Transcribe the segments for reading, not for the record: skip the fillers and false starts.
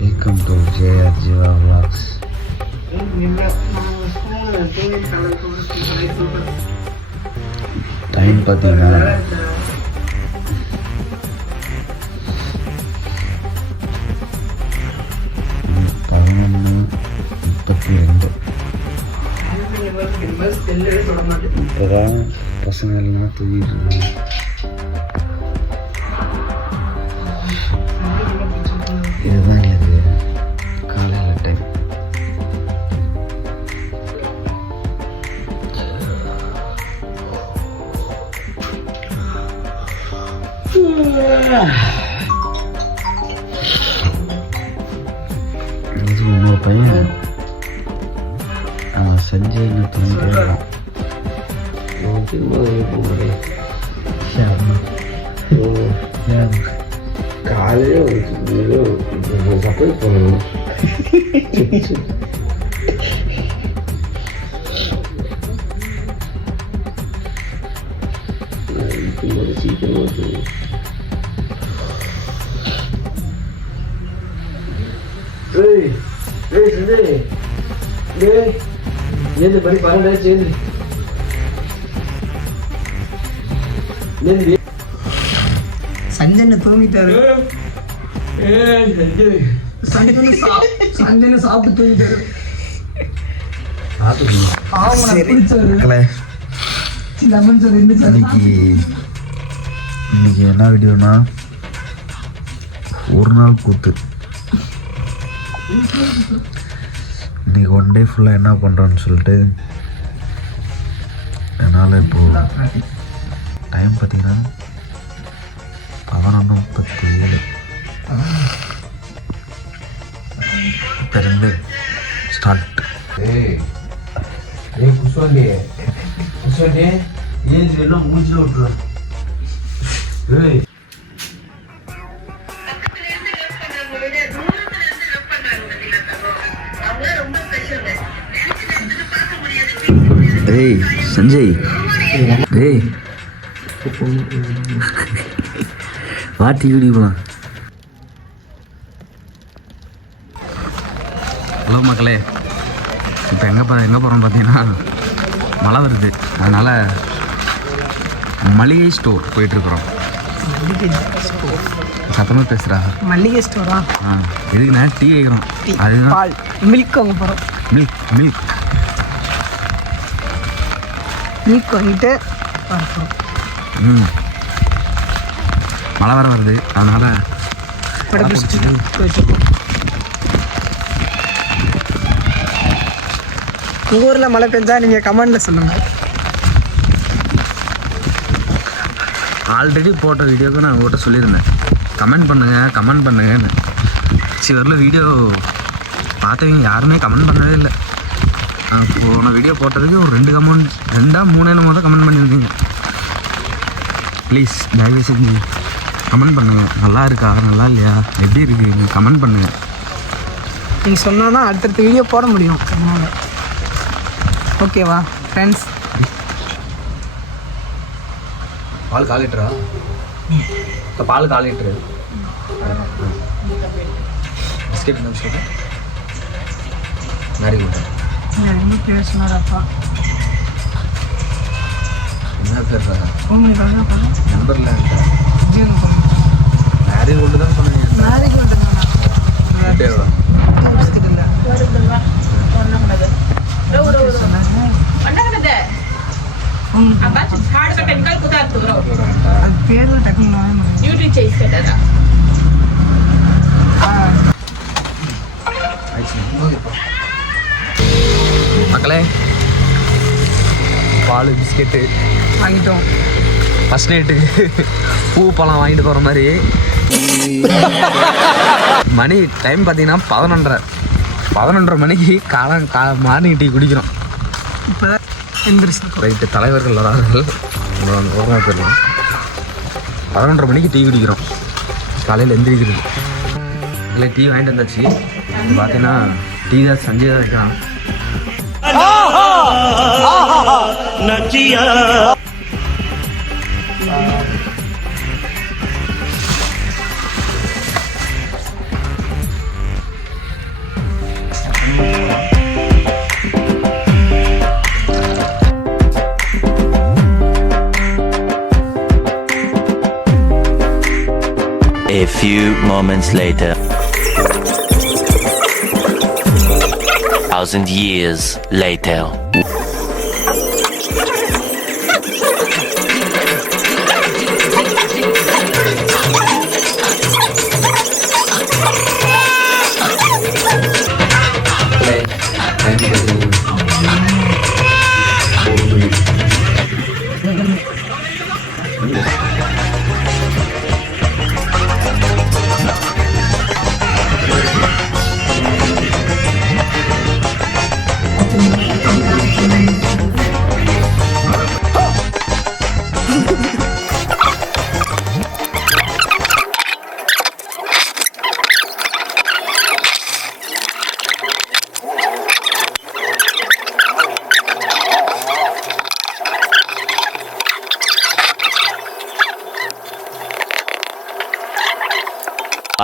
Welcome to JR Jeeva vlogs. Time பார்த்தீங்கன்னா 11:32. இப்போதான் பசங்க எல்லாம் தூங்கிட்டு இருக்காங்க. இதுதான் இது காலையில் டைம். இது இன்னொரு பையன் அவன் செஞ்சு என்ன பண்ணிட்டு காலையில் சப்போர்ட் பண்ணணும். சீக்கிரமாக ஏந்து படி 12 ஏந்து சஞ்சனை தூங்கிட்டாரு. சஞ்சனை சாப்பிட்டு தூங்கிட்டாரு. இன்னைக்கு என்ன வீடியோனா ஒரு நாள் கூத்து. இன்னைக்கு ஒன் டே ஃபுல்லாக என்ன பண்ணுறோன்னு சொல்லிட்டு என்னால் இப்போது டைம் பார்த்தீங்கன்னா 11:37. இப்போ ஸ்டார்ட். குஷ்வாண்டி ஏன் எல்லாம் மூஞ்சில் விட்டுருவேன். ஏய் சஞ்சய், ஏய் வாட்டி வீடியோலாம். ஹலோ மக்களே, இப்போ எங்கே போகிறோம்னு பார்த்தீங்கன்னா மழை வருது, அதனால் மளிகை ஸ்டோர் போயிட்டுருக்குறோம். சத்தமாக பேசுகிறா. மல்லிகை ஸ்டோரா? எதுக்குண்ணா டீ வைக்கிறோம். அதுதான் மில்க் வாங்க போகிறோம். மில்க் வாங்கிட்டு வரப்போம். மழை வர வருது, அதனால் உங்கள் ஊரில் மழை பெஞ்சா நீங்கள் கமெண்டில் சொல்லுங்கள். ஆல்ரெடி போட்ட வீடியோவுக்கு நான் உங்கள்கிட்ட சொல்லியிருந்தேன், கமெண்ட் பண்ணுங்கன்னு. சிவரில் வீடியோ பார்த்தவங்க யாருமே கமெண்ட் பண்ணவே இல்லை. நான் போன வீடியோ போட்டதுக்கு ஒரு 2 தான் கமெண்ட் பண்ணியிருந்தீங்க. ப்ளீஸ் தயவு செஞ்சு கமெண்ட் பண்ணுங்கள். நல்லா இருக்கா, நல்லா இல்லையா, எப்படி இருக்குது, கமெண்ட் பண்ணுங்கள். நீங்கள் சொன்னால் தான் அடுத்தடுத்த வீடியோ போட முடியும். அதனால் ஓகேவா ஃப்ரெண்ட்ஸ்? பால் 1/4 லிட்டரா? பால் 1/4 லிட்டரு. பிஸ்கெட் மேரி கூட்ட ரொம்ப பேசினாரப்பா. என்ன பேர் நம்பரில் மேரி கோல்டு தான் சொன்னீங்க. மேரி கோல்டு பிஸ்கெட் இல்லை. அது பேர் டக்குன்னு மக்களே, பால் பிஸ்கெட்டு வாங்கிட்டோம். ஃபஸ்ட் நைட்டுக்கு பூ பழம் வாங்கிட்டு போகிற மாதிரி. மணி டைம் பார்த்தீங்கன்னா 11:30 மணிக்கு மார்னிங் டீ குடிக்கிறோம். இப்போ எந்திரிச்சு ரைட்டு, தலைவர்கள் வரார்கள் ஓரமாக போயிடலாம். 11:30 மணிக்கு டீ குடிக்கிறோம். காலையில் எந்திரிக்கிறது இல்லை, டீ வாங்கிட்டு வந்தாச்சு. இது பார்த்தீங்கன்னா டீ தான் சஞ்சய் தான் வைக்கிறான். A few moments later. 1,000 years later.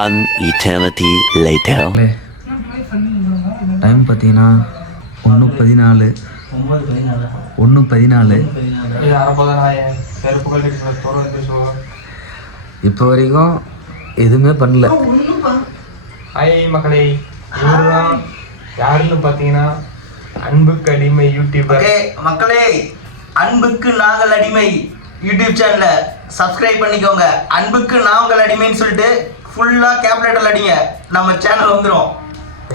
One eternity later. Time பார்த்தீங்கன்னா 1:14. 1:14. இப்போ வரைக்கும் எதுவுமே பண்ணல. ஹாய் மக்களே, இவருதான் யாருன்னு பார்த்தீங்கன்னா அன்புக்கு அடிமை யூடியூபர். மக்களே, அன்புக்கு நாங்கள் அடிமை யூடியூப் சேனலை சப்ஸ்கிரைப் பண்ணிக்கோங்க. அன்புக்கு நாங்கள் அடிமைன்னு சொல்லிட்டு ஃபுல்லாக கேப்லேட்டர் அடிங்க, நம்ம சேனல் வந்துடும்.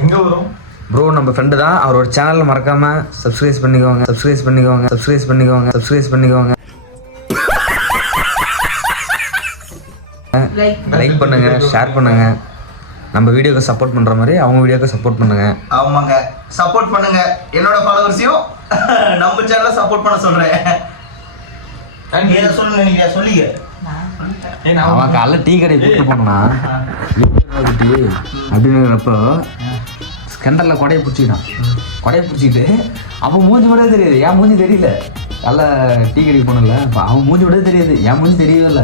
எங்கே வரும் ப்ரோ? நம்ம ஃப்ரெண்டு தான், அவரோட சேனல் மறக்காம சப்ஸ்கிரைப் பண்ணிக்கோங்க. லைக் பண்ணுங்க, ஷேர் பண்ணுங்க. நம்ம வீடியோக்கு சப்போர்ட் பண்ற மாதிரி அவங்க வீடியோக்கு சப்போர்ட் பண்ணுங்க. ஆமாங்க, சப்போர்ட் பண்ணுங்க. என்னோட ஃபாலோவர்ஸையும் நம்ம சேனலை சப்போர்ட் பண்ண சொல்றேன். சொல்லுங்க, சொல்லிங்க. அவன் காலைல டீ கடை கூப்பிட்டு போனா அப்படிங்கிறப்போ ஸ்கெண்டரில் கொடையை பிடிச்சிக்கிட்டு அவன் மூஞ்சி விட தெரியாது, என் மூஞ்சி தெரியல. காலைல டீ கடைக்கு போனல, அவன் மூஞ்சி விட தெரியாது, என் மூஞ்சி தெரியவே இல்லை.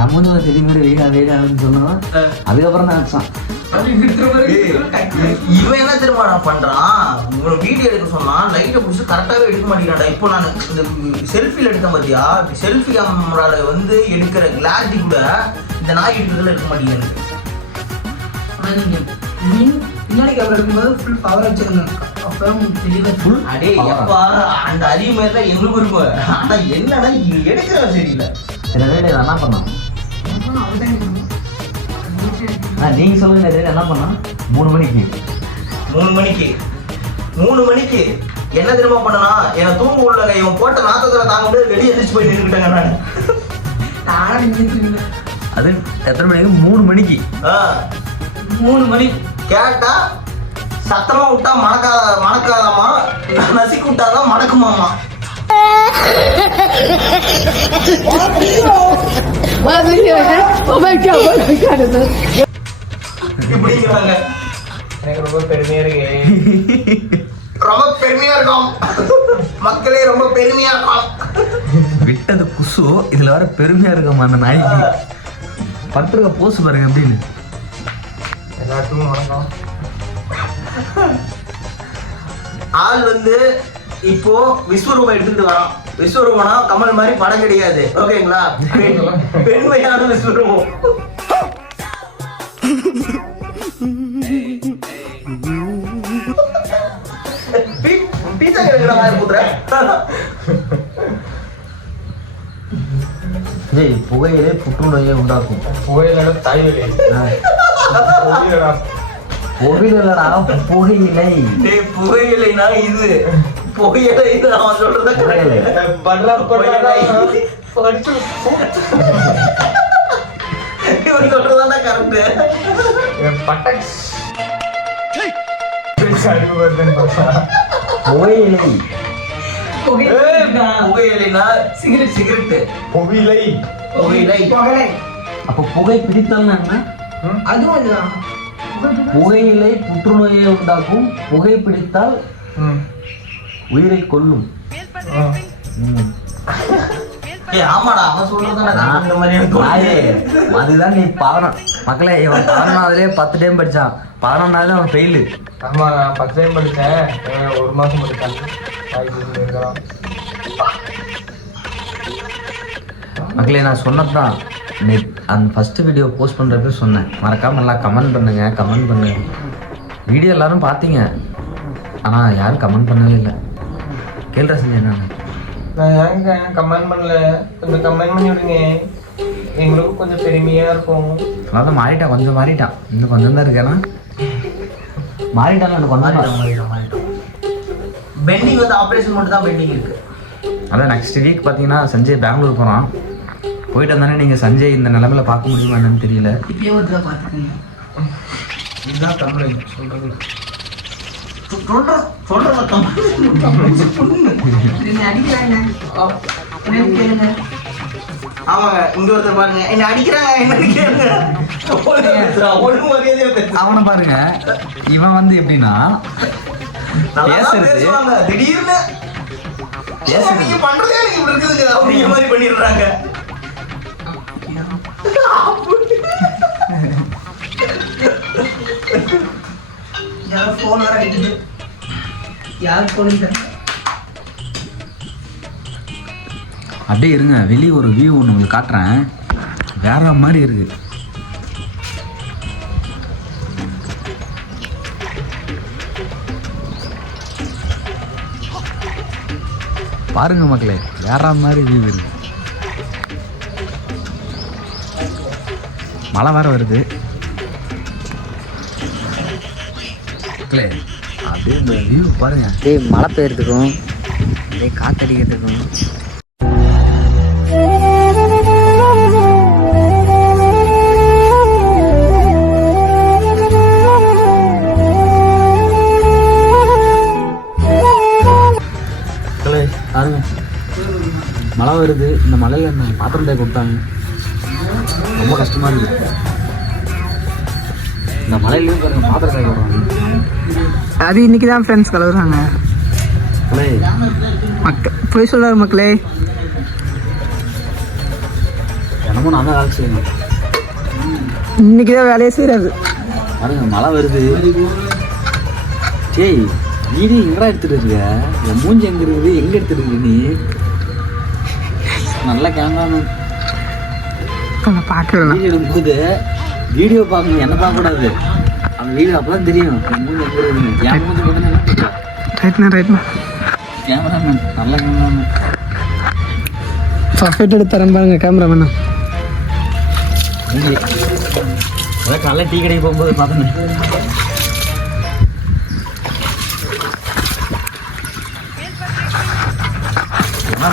என் மூஞ்சி விட தெரியுமே வெயிடான்னு சொன்னான். அதுக்கப்புறம் தான் நினச்சான் இவன் என்ன தெரியுமா நான் பண்றான், இவன் வீடியோ எடுக்க சொன்னான், லைட்டை பிடிச்சி கரெக்டாகவே எடுக்க மாட்டேங்கிறான்டா. இப்போ நான் இந்த செல்ஃபியில் எடுத்தேன் பார்த்தியா, செல்ஃபி கேமரால வந்து எடுக்கிற கிளாரிட்டி கூட இந்த நாய் எடுக்கிறதுல எடுக்க மாட்டேங்குது. பின்னாடி கேமரா எடுக்கும்போது ஃபுல் பவர் வச்சிருந்தேன், அப்புறம் ஃபுல் அடே எப்பா அந்த அறிவு மாதிரி தான் எங்களுக்கு இருக்கும். ஆனா என்னன்னா எடுக்கிற சரியில்லை. என்ன பண்ணான் நீங்க சொல்லுங்க, என்ன பண்ணா 3 மணிக்கு என்ன தெரியுமா பண்ணனா, என்ன தூங்க உள்ள இவன் போட்ட நாத்தத்துல தாங்க முடியாது, வெளியே எதிர்த்து போய் நின்றுக்கிட்டாங்க. அது எத்தனை மணிக்கு? 3 மணிக்கு. 3 மணி கேட்டா சத்தமா விட்டா மணக்காதாமா, நசிக்கு விட்டாதான் மணக்குமாமா. இப்படிங்கிறாங்க. எனக்கு ரொம்ப பெருமையா இருக்கு. ரொம்ப பெருமையா இருக்கும் மக்களே, ரொம்ப பெருமையா இருக்கும். விட்டது குசு, இதுல வர பெருமையா இருக்குமா அந்த நாய்க்கு. பண்ற போஸ் பாருங்க அப்படின்னு. எல்லாத்துக்கும் வணக்கம். ஆள் வந்து இப்போ விஸ்வரூபம் எடுத்துட்டு வரான். விஸ்வரூபம்னா கமல் மாதிரி படம் கிடையாது, ஓகேங்களா? பெண்மையான விஸ்வரூபம். பீஸா கிடைக்கிற மாதிரி புத்துறேன். புகையிலே புற்றுநோயை உண்டாக்கும். புகையிலோட தாய்வெளி புகையிலடா, புகையிலை. புகையிலைனா இது புகையிலை, இது அவன் சொல்றத புகையிலை. இவன் சொல்றதாண்டா கரெக்ட். புகையிலை, புகையிலைனா சிகரெட். புகையிலை. அப்ப புகை பிடித்தல்னா என்ன? அதுவும் இதுதான். புகையிலை புற்றுநோயை உண்டாக்கும், புகை பிடித்தால் உயிரை கொல்லும். ஆமாடா, அவன் சொல்றதுதான் அதுதான். நீ 11 மக்களே, இவன் 11ஆவதுலேயே 10 டைம் படிச்சான். 11ஆவது அவன் ஃபெயிலு. ஆமா, நான் 10 டைம் படித்தேன். 1 மாசம் படித்தேன். மக்களே, நான் சொன்னதுதான், அந்த ஃபஸ்ட்டு வீடியோ போஸ்ட் பண்ணுறப்ப சொன்னேன், மறக்காமல் எல்லாம் கமெண்ட் பண்ணுங்க. வீடியோ எல்லோரும் பார்த்தீங்க, ஆனால் யாரும் கமெண்ட் பண்ணவே இல்லை. கேள்ற செஞ்சேன் நான் ஏங்க கமெண்ட் பண்ணல, கொஞ்சம் கமெண்ட் பண்ணி விடுங்க, எங்களுக்கும் கொஞ்சம் பெருமையாக இருக்கும். அதான் கொஞ்சம் மாறிட்டான், இன்னும் கொஞ்சம் தான் இருக்கேன்னா மாறிட்டான். கொஞ்சம் பெண்டிங் வந்து ஆப்ரேஷன் மட்டும் தான் பெண்டிங் இருக்குது. அதான் நெக்ஸ்ட் வீக் பார்த்தீங்கன்னா சஞ்சய் பெங்களூர் போகிறான். போயிட்டு வந்தானே நீங்கள் சஞ்சய் இந்த நிலமையில பார்க்க முடியுமா என்னன்னு தெரியல. இப்பயே வந்து தான் பார்த்துக்கோங்க. இதுதான் தமிழ் சொல்கிறது. ஆமாங்க, இங்க ஒருத்தர் பாருங்க என்ன அடிக்கிறாங்க. அவனை பாருங்க, இவன் வந்து எப்படின்னா பேசுறது திடீர்னு நீங்க பண்றதே எனக்கு இப்படி இருக்குதுங்க அப்படிங்கிற மாதிரி பண்ணிடுறாங்க. யாரும் போன் வர அடிக்குது, யார் போன் தெரியல. அப்படியே இருங்க, வெளியே ஒரு வியூ ஒன்று உங்களுக்கு காட்டுறேன், வேற மாதிரி இருக்கு. பாருங்க மக்களே, வேற மாதிரி வியூ இருக்கு. மழை வேற வருது மக்களே. அப்படியே இந்த வியூ பாருங்க, அப்படியே மழை பெய்யறதுக்கும் அப்படியே காத்தடிக்கிறதுக்கும். பாருங்க மழை வருது, இந்த மழையில் என்ன பாத்திரம் தேக்க கொடுத்தாங்க, ரொம்ப கஷ்டமாக இருக்குது. இந்த மழையிலையும் பாருங்க பாத்திரம் தேக்க விடுறாங்க. அது இன்னைக்கு தான் ஃப்ரெண்ட்ஸ் கலவுறாங்க. போய் சொல்றாரு மக்களே, தினமும் நான் தான் வேலை செய்யணும். இன்னைக்கு தான் வேலையே செய்யறாரு. பாருங்க மழை வருது. சரி வீடு எங்கடா எடுத்துட்டு இருக்க, என் மூஞ்சி எங்க இருக்குது, எங்க எடுத்துட்டு இருக்கு நீ? நல்ல கேமராமேன் பார்க்கலாம். வீடியோ எடுக்கும்போது வீடியோ பார்க்கணும், என்ன பார்க்கக்கூடாது. அந்த வீடியோ அப்பதான் தெரியும் என் மூஞ்சி எங்க இருக்குது. என் மூஞ்சி பார்த்தீங்கன்னா ரைட்ண்ணா கேமராமேன், நல்ல கேமராமேன். பர்ஃபெக்ட் எடுத்து தரேன் பாருங்க கேமராமேண்ணா. அதான் காலைல டீ கடைக்கு போகும்போது பார்த்தேன்.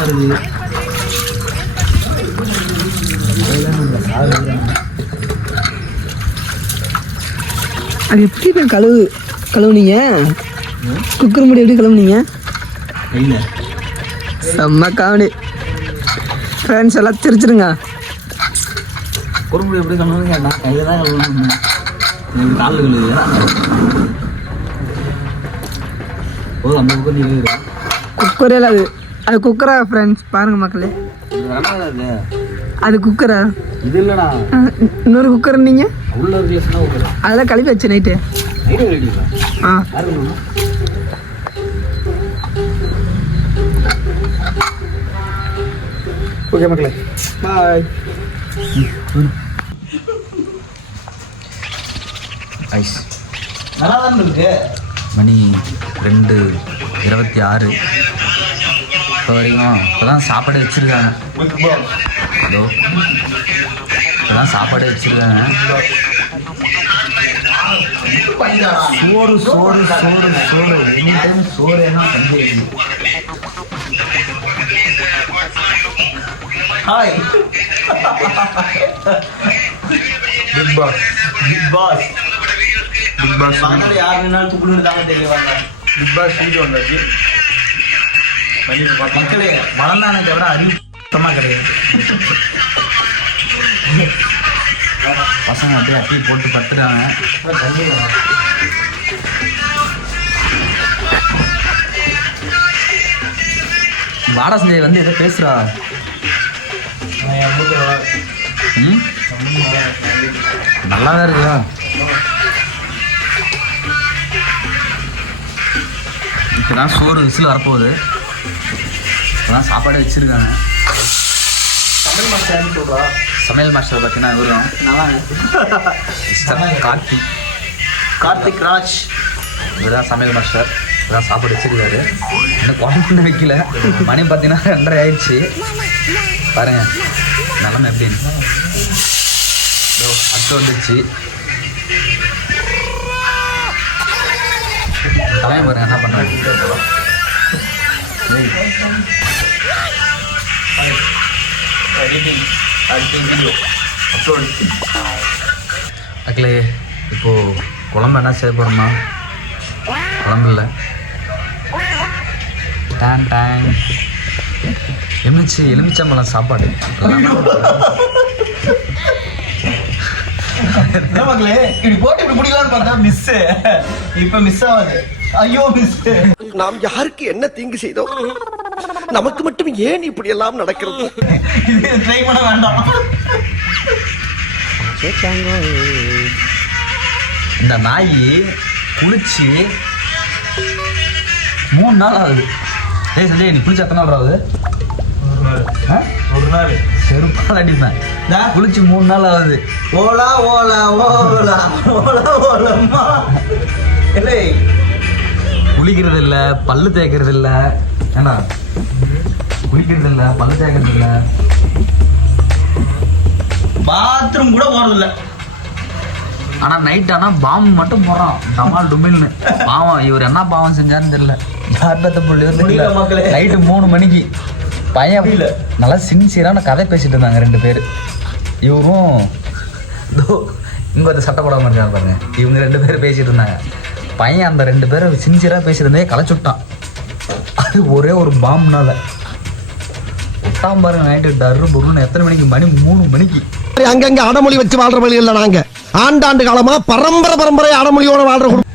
வருது அது எப்படி கழுவுனீங்க? குக்கர் முடி எப்படி கழுவுனீங்க? செம்ம காமெடி. ஃப்ரெண்ட்ஸ் எல்லாம் சிரிச்சிருங்க. குறும்பு எப்படி கழுவுங்க? நான் கையில் தான் கழுவணும், எனக்கு காலில் கழுவுது. ஓ அந்த குக்கர் நீ கழுவுற? குக்கரே இல்லை, அது குக்கரா ஃப்ரெண்ட்ஸ்? பாருங்க மக்களே, அது குக்கரா? இது இல்லடா, இன்னொரு குக்கர். நீங்க உள்ள இருக்குல்ல, அதெல்லாம் கழுவி வச்சு நைட்டு. ஆ ஓகே மக்களே, பாய். ஐஸ் நல்லா தான் இருக்கு. மணி 2:26. இப்போ வரைக்கும் இப்போ தான் சாப்பாடு வச்சுருக்காங்க. ஹலோ, இப்போ தான் சாப்பாடு வச்சுருக்காங்க. சோறு சோறு சோறு சோறு எனி டைம் சோறு என்ன பண்ணி. ஹாய் பிக் பாஸ் யார் வேணாலும் கூப்பிடுன்னு தாங்க தெரியுவாங்க. பிக் பாஸ் வீடியோ வந்தாச்சு. மக்களே வளர்ந்தானதை விட அறிவு சுத்தமாக கிடையாது. பசங்க அப்படியே அப்படி போட்டு பத்துட்டாங்க. வாடா சஞ்சய் வந்து எதோ பேசுறா. நல்லாதான் இருக்குதா? இப்போதான் சோறு விசில் வரப்போகுது. இப்போதான் சாப்பாடே வச்சுருக்காங்க. சமையல் மாஸ்டர் பார்த்தீங்கன்னா இவரும் நல்லா மிஸ்டர் கார்த்திக் ராஜ் இவர் தான் சமையல் மாஸ்டர். இதான் சாப்பாடு வச்சிருக்காரு. இன்னும் குழம்பு வைக்கல. மணி பார்த்தீங்கன்னா 2:30 ஆயிடுச்சு. பாருங்க நிலமை எப்படின்னு. அட்டு வந்துடுச்சு. தலைமை பாருங்க என்ன பண்ணுறாங்க. மக்களே இப்போது குழம்பு என்ன செய்ய போகிறோம்னா குழம்பு இல்லை டேங் எலுமிச்சம்பழம் சாப்பாடு. மக்களே இப்படி போட்டு இப்படி பிடிக்கலான்னு பார்த்தா மிஸ் இப்ப மிஸ் ஆகுது. ஐயோ மிஸ். நாம் யாருக்கு என்ன தீங்கு செய்தோம்? நமக்கு மட்டும் ஏன் இப்படி எல்லாம் நடக்கிறது? இது ட்ரை பண்ண வேண்டாம். இந்த நாய் குளிச்சு 3 நாள் ஆகுது. சொல்லி நீ குளிச்சு எத்தனை நாள் ஆகுது? ஒரு நாள் செருப்பால் அடிப்பேன். குளிச்சு 3 நாள் ஆகுது. ஓலா ஓலா ஓலா ஓலா ஓலம்மா. இல்லை குளிக்கிறது இல்லை, பல்லு தேய்க்கிறது இல்லை. ஏன்னா குளிக்கிறது இல்லை, பல்லு தேய்க்கிறது இல்லை, பாத்ரூம் கூட போறது இல்லை. ஆனால் நைட் ஆனால் பாம்பு மட்டும் போடுறான் டமால் டுமில்னு. பாவம் இவர் என்ன பாவம் செஞ்சாருன்னு தெரியல. யார் பத்த முடியல மக்களே. நைட்டு 3 மணிக்கு பையன் நல்லா சின்சியரான கதை பேசிட்டு இருந்தாங்க 2 பேர். இவரும் இங்கே ஒரு சட்டை போடாமல் இருக்காங்க பாருங்க. இவங்க 2 பேர் பேசிட்டு இருந்தாங்க. பையன் அந்த 2 பேரை சின்சியராக பேசியிருந்தே களைச்சுட்டான். அது ஒரே ஒரு பாம்புனால விட்டான் பாருங்க. நைட்டு டர்ரு பொருள்னு எத்தனை மணிக்கு? மணி 3 மணிக்கு. அங்கங்க அடமொழி வச்சு வாழ்ற வழி இல்லை. நாங்க ஆண்டாண்டு காலமா பரம்பரை அடமொழியோட வாழ்ற குடும்பம்.